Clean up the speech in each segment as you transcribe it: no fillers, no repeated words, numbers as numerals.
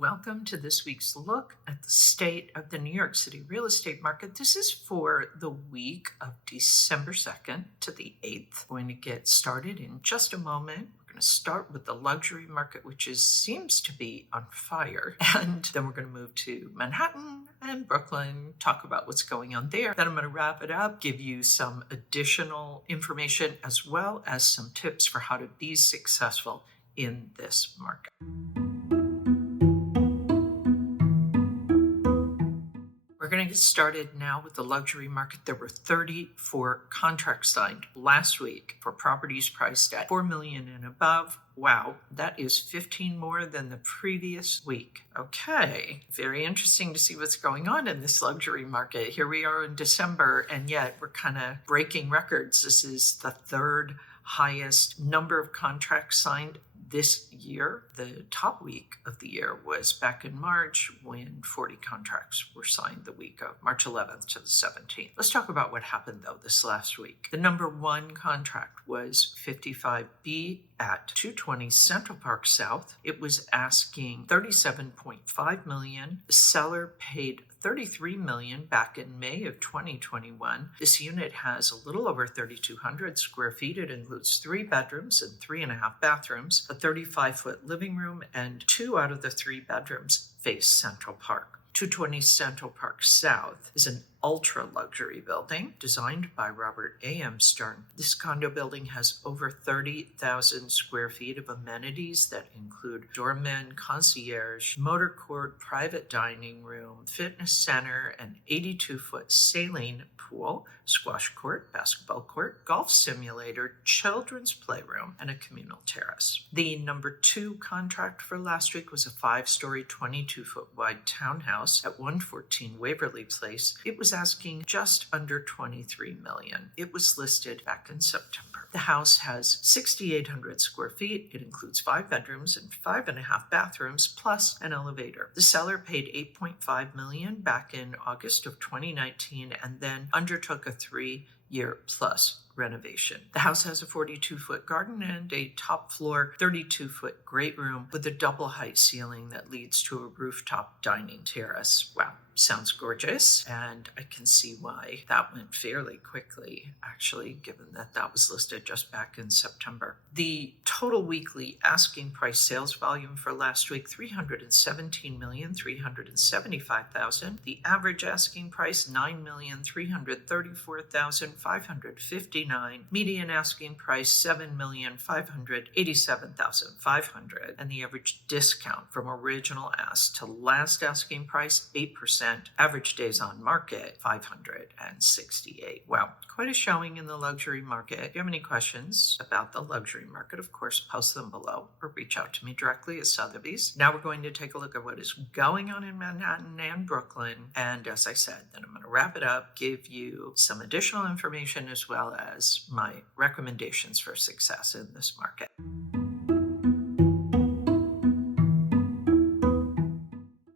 Welcome to this week's look at the state of the New York City real estate market. This is for the week of December 2nd to the 8th. We're going to get started in just a moment. We're going to start with the luxury market, which seems to be on fire. And then we're going to move to Manhattan and Brooklyn, talk about what's going on there. Then I'm going to wrap it up, give you some additional information as well as some tips for how to be successful in this market. We're going to get started now with the luxury market. There were 34 contracts signed last week for properties priced at $4 million and above. Wow, that is 15 more than the previous week. Okay, very interesting to see what's going on in this luxury market. Here we are in December, and yet we're kind of breaking records. This is the third highest number of contracts signed this year. The top week of the year was back in March when 40 contracts were signed the week of March 11th to the 17th. Let's talk about what happened though this last week. The number one contract was 55B at 220 Central Park South. It was asking $37.5 million. The seller paid $33 million back in May of 2021. This unit has a little over 3,200 square feet. It includes 3 bedrooms and 3.5 bathrooms, a 35-foot living room, and 2 out of the 3 bedrooms face Central Park. 220 Central Park South is an ultra-luxury building designed by Robert A.M. Stern. This condo building has over 30,000 square feet of amenities that include doorman, concierge, motor court, private dining room, fitness center, an 82-foot saline pool, squash court, basketball court, golf simulator, children's playroom, and a communal terrace. The number 2 contract for last week was a 5-story, 22-foot wide townhouse at 114 Waverly Place. It was asking just under $23 million. It was listed back in September. The house has 6,800 square feet. It includes 5 bedrooms and 5.5 bathrooms, plus an elevator. The seller paid $8.5 million back in August of 2019 and then undertook a 3-year plus renovation. The house has a 42-foot garden and a top floor 32-foot great room with a double height ceiling that leads to a rooftop dining terrace. Wow, sounds gorgeous, and I can see why that went fairly quickly, actually, given that that was listed just back in September. The total weekly asking price sales volume for last week, $317,375,000. The average asking price, $9,334,559. Median asking price, $7,587,500. And the average discount from original ask to last asking price, 8%. Average days on market, 568. Wow, quite a showing in the luxury market. If you have any questions about the luxury market, of course, post them below or reach out to me directly at Sotheby's. Now we're going to take a look at what is going on in Manhattan and Brooklyn. And as I said, then I'm going to wrap it up, give you some additional information as well as my recommendations for success in this market.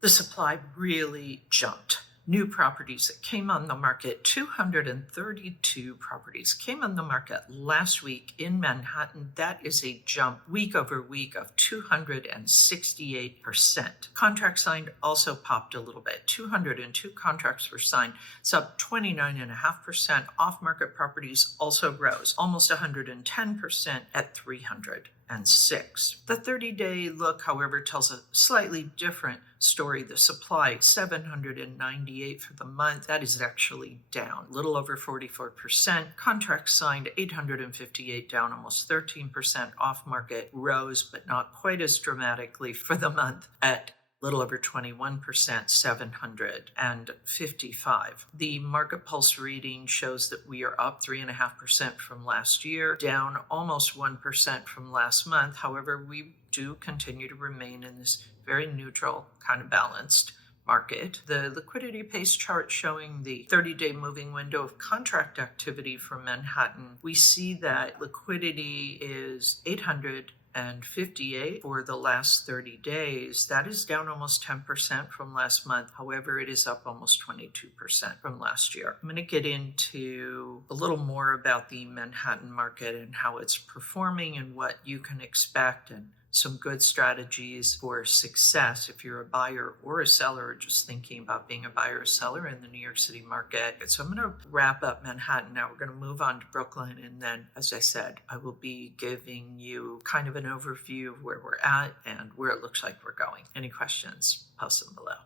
The supply really jumped. New properties that came on the market, 232 properties came on the market last week in Manhattan. That is a jump week over week of 268%. Contracts signed also popped a little bit. 202 contracts were signed. It's up 29.5%. Off-market properties also rose almost 110% at 306. The 30-day look, however, tells a slightly different story. The supply, 798 for the month. That is actually down a little over 44%. Contracts signed, 858, down almost 13%. Off market rose, but not quite as dramatically for the month at little over 21%, 755. The Market Pulse reading shows that we are up 3.5% from last year, down almost 1% from last month. However, we do continue to remain in this very neutral, kind of balanced market. The Liquidity Pace chart showing the 30-day moving window of contract activity for Manhattan, we see that liquidity is 858 for the last 30 days. That is down almost 10% from last month. However, it is up almost 22% from last year. I'm going to get into a little more about the Manhattan market and how it's performing and what you can expect and some good strategies for success if you're a buyer or a seller or just thinking about being a buyer or seller in the New York City market. So I'm going to wrap up Manhattan. Now we're going to move on to Brooklyn. And then, as I said, I will be giving you kind of an overview of where we're at and where it looks like we're going. Any questions? Post them below.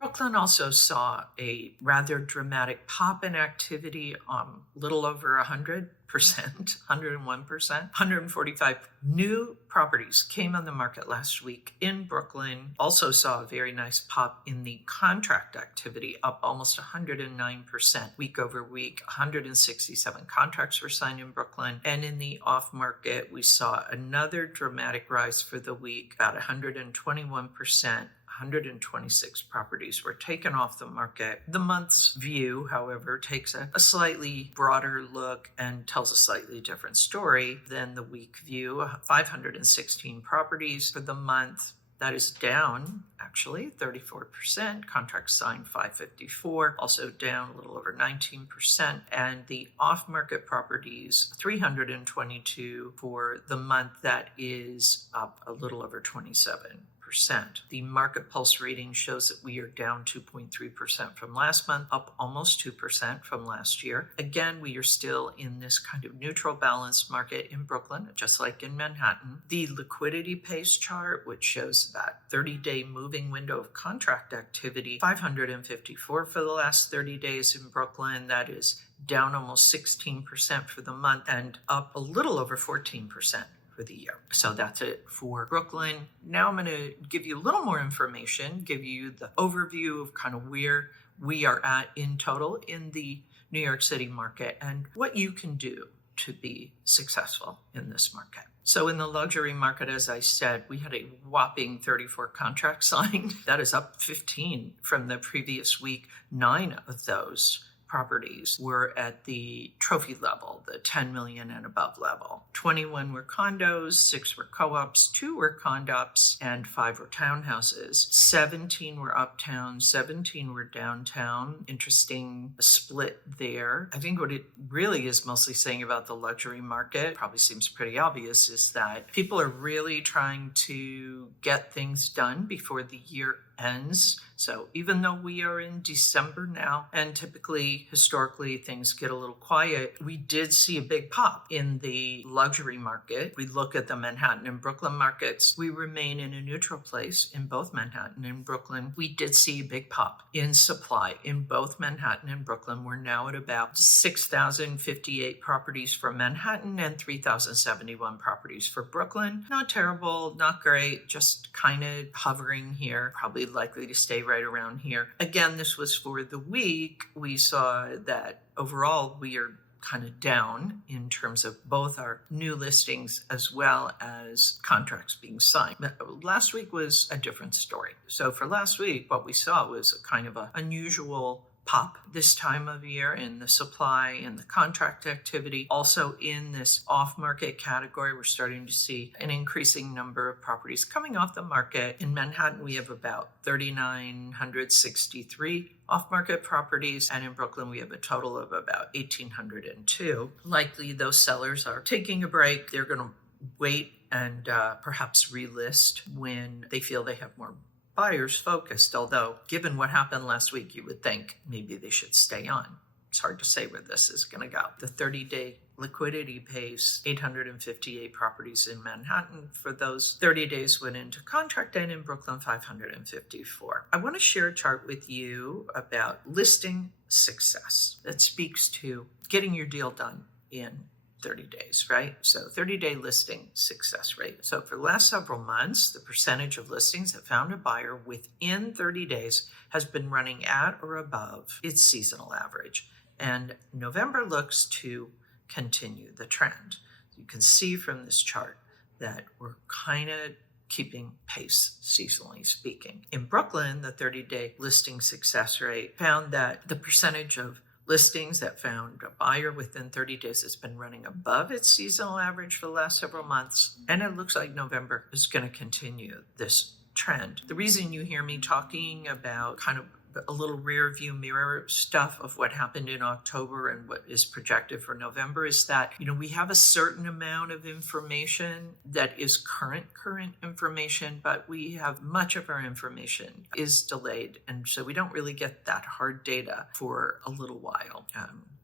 Brooklyn also saw a rather dramatic pop in activity, little over 100%, 101%, 145 new properties came on the market last week in Brooklyn. Also saw a very nice pop in the contract activity, up almost 109% week over week. 167 contracts were signed in Brooklyn. And in the off market, we saw another dramatic rise for the week, about 121%. 126 properties were taken off the market. The month's view, however, takes a slightly broader look and tells a slightly different story than the week view. 516 properties for the month. That is down, actually, 34%. Contracts signed 554, also down a little over 19%. And the off-market properties, 322 for the month. That is up a little over 27%. The market pulse rating shows that we are down 2.3% from last month, up almost 2% from last year. Again, we are still in this kind of neutral balanced market in Brooklyn, just like in Manhattan. The liquidity pace chart, which shows that 30-day moving window of contract activity, 554 for the last 30 days in Brooklyn. That is down almost 16% for the month and up a little over 14% for the year. So that's it for Brooklyn. Now I'm going to give you a little more information, give you the overview of kind of where we are at in total in the New York City market and what you can do to be successful in this market. So in the luxury market, as I said, we had a whopping 34 contracts signed. That is up 15 from the previous week. 9 of those properties were at the trophy level, the 10 million and above level. 21 were condos, 6 were co-ops, 2 were condops, and 5 were townhouses. 17 were uptown, 17 were downtown. Interesting split there. I think what it really is mostly saying about the luxury market, probably seems pretty obvious, is that people are really trying to get things done before the year ends. So even though we are in December now, and typically, historically, things get a little quiet, we did see a big pop in the luxury market. We look at the Manhattan and Brooklyn markets. We remain in a neutral place in both Manhattan and Brooklyn. We did see a big pop in supply in both Manhattan and Brooklyn. We're now at about 6,058 properties for Manhattan and 3,071 properties for Brooklyn. Not terrible, not great, just kind of hovering here, probably likely to stay right around here. Again, this was for the week. We saw that overall we are kind of down in terms of both our new listings as well as contracts being signed. Last week was a different story. So for last week, what we saw was a kind of an unusual pop this time of year in the supply and the contract activity. Also in this off-market category, we're starting to see an increasing number of properties coming off the market. In Manhattan, we have about 3,963 off-market properties, and in Brooklyn, we have a total of about 1,802. Likely, those sellers are taking a break. They're going to wait and perhaps relist when they feel they have more buyers focused, although given what happened last week, you would think maybe they should stay on. It's hard to say where this is going to go. The 30-day liquidity pace, 858 properties in Manhattan for those 30 days went into contract, and in Brooklyn, 554. I want to share a chart with you about listing success that speaks to getting your deal done in 30 days, right? So 30-day listing success rate. So for the last several months, the percentage of listings that found a buyer within 30 days has been running at or above its seasonal average. And November looks to continue the trend. You can see from this chart that we're kind of keeping pace, seasonally speaking. In Brooklyn, the 30-day listing success rate found that the percentage of listings that found a buyer within 30 days has been running above its seasonal average for the last several months, and it looks like November is going to continue this trend. The reason you hear me talking about kind of a little rear view mirror stuff of what happened in October and what is projected for November is that, we have a certain amount of information that is current information, but we have much of our information is delayed. And so we don't really get that hard data for a little while.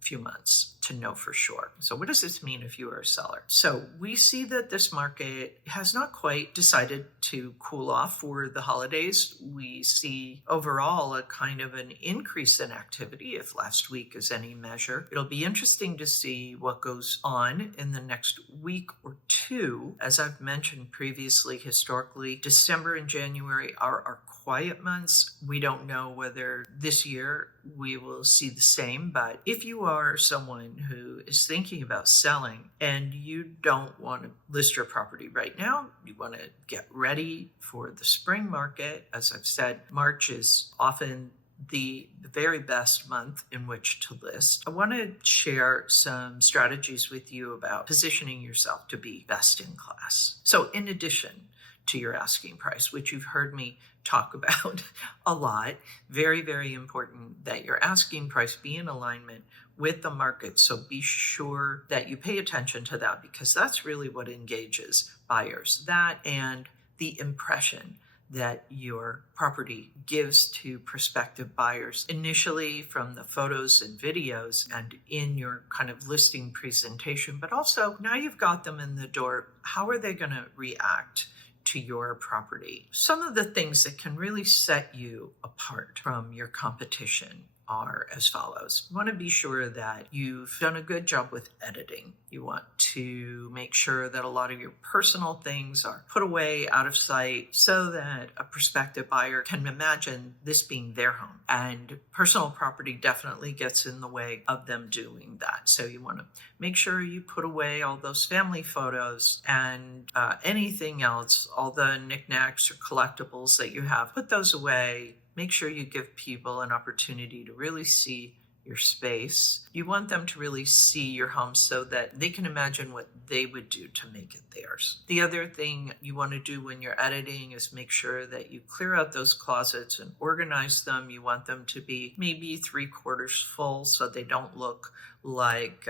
Few months to know for sure. So what does this mean if you are a seller? So we see that this market has not quite decided to cool off for the holidays. We see overall a kind of an increase in activity, if last week is any measure. It'll be interesting to see what goes on in the next week or two. As I've mentioned previously, historically, December and January are our quiet months. We don't know whether this year we will see the same, but if you are someone who is thinking about selling and you don't want to list your property right now, you want to get ready for the spring market. As I've said, March is often the very best month in which to list. I want to share some strategies with you about positioning yourself to be best in class. So in addition to your asking price, which you've heard me talk about a lot, very, very important that your asking price be in alignment with the market. So be sure that you pay attention to that, because that's really what engages buyers. That and the impression that your property gives to prospective buyers initially from the photos and videos and in your kind of listing presentation, but also now you've got them in the door, how are they going to react to your property? Some of the things that can really set you apart from your competition are as follows. You want to be sure that you've done a good job with editing. You want to make sure that a lot of your personal things are put away out of sight so that a prospective buyer can imagine this being their home. And personal property definitely gets in the way of them doing that. So you want to make sure you put away all those family photos and anything else, all the knickknacks or collectibles that you have, put those away. Make sure you give people an opportunity to really see your space. You want them to really see your home so that they can imagine what they would do to make it theirs. The other thing you want to do when you're editing is make sure that you clear out those closets and organize them. You want them to be maybe 3/4 full so they don't look like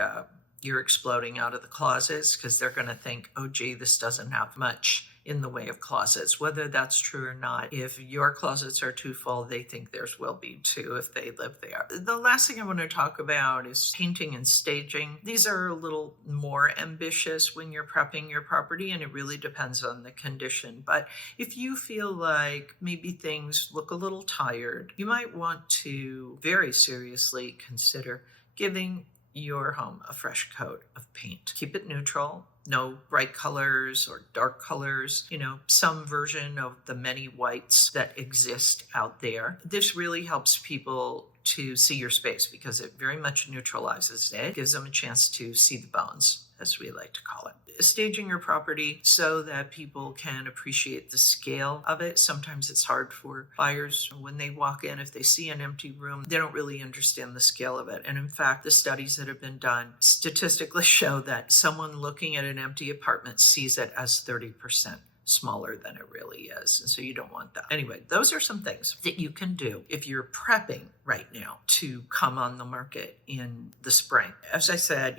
you're exploding out of the closets, because they're going to think, oh, gee, this doesn't have much in the way of closets. Whether that's true or not, if your closets are too full, they think theirs will be too if they live there. The last thing I want to talk about is painting and staging. These are a little more ambitious when you're prepping your property, and it really depends on the condition. But if you feel like maybe things look a little tired, you might want to very seriously consider giving your home a fresh coat of paint. Keep it neutral. No bright colors or dark colors, some version of the many whites that exist out there. This really helps people to see your space because it very much neutralizes it, gives them a chance to see the bones, as we like to call it. Staging your property so that people can appreciate the scale of it. Sometimes it's hard for buyers when they walk in, if they see an empty room, they don't really understand the scale of it. And in fact, the studies that have been done statistically show that someone looking at an empty apartment sees it as 30% smaller than it really is. And so you don't want that. Anyway, those are some things that you can do if you're prepping right now to come on the market in the spring. As I said,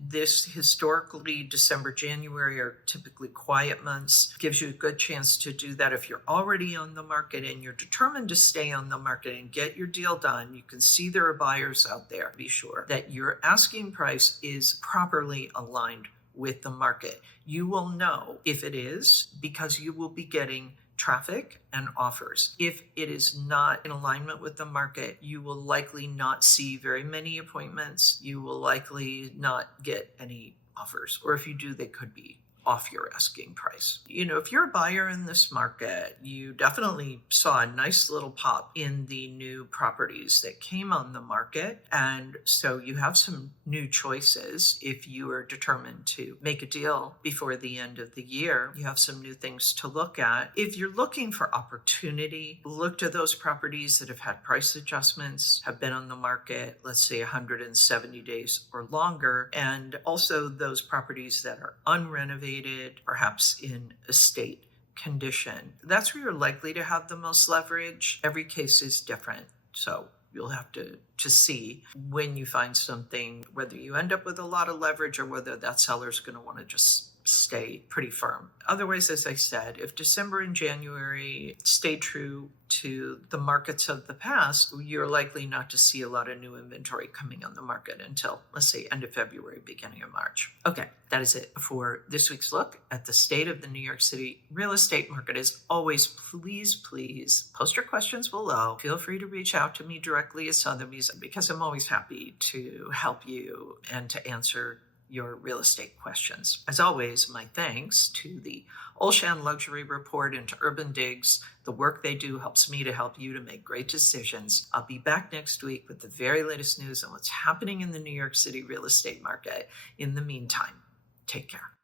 this historically December, January are typically quiet months. Gives you a good chance to do that. If you're already on the market and you're determined to stay on the market and get your deal done, you can see there are buyers out there. Be sure that your asking price is properly aligned with the market. You will know if it is because you will be getting traffic and offers. If it is not in alignment with the market, you will likely not see very many appointments. You will likely not get any offers. Or if you do, they could be off your asking price. If you're a buyer in this market, you definitely saw a nice little pop in the new properties that came on the market. And so you have some new choices. If you are determined to make a deal before the end of the year, you have some new things to look at. If you're looking for opportunity, look to those properties that have had price adjustments, have been on the market, let's say 170 days or longer, and also those properties that are unrenovated, perhaps in a state condition. That's where you're likely to have the most leverage. Every case is different. So you'll have to see when you find something, whether you end up with a lot of leverage or whether that seller's going to want to just stay pretty firm. Otherwise, as I said, if December and January stay true to the markets of the past, you're likely not to see a lot of new inventory coming on the market until, let's say, end of February, beginning of March. Okay, that is it for this week's look at the state of the New York City real estate market. As always, please post your questions below. Feel free to reach out to me directly as Sotheby's, because I'm always happy to help you and to answer your real estate questions. As always, my thanks to the Olshan Luxury Report and to Urban Digs. The work they do helps me to help you to make great decisions. I'll be back next week with the very latest news on what's happening in the New York City real estate market. In the meantime, take care.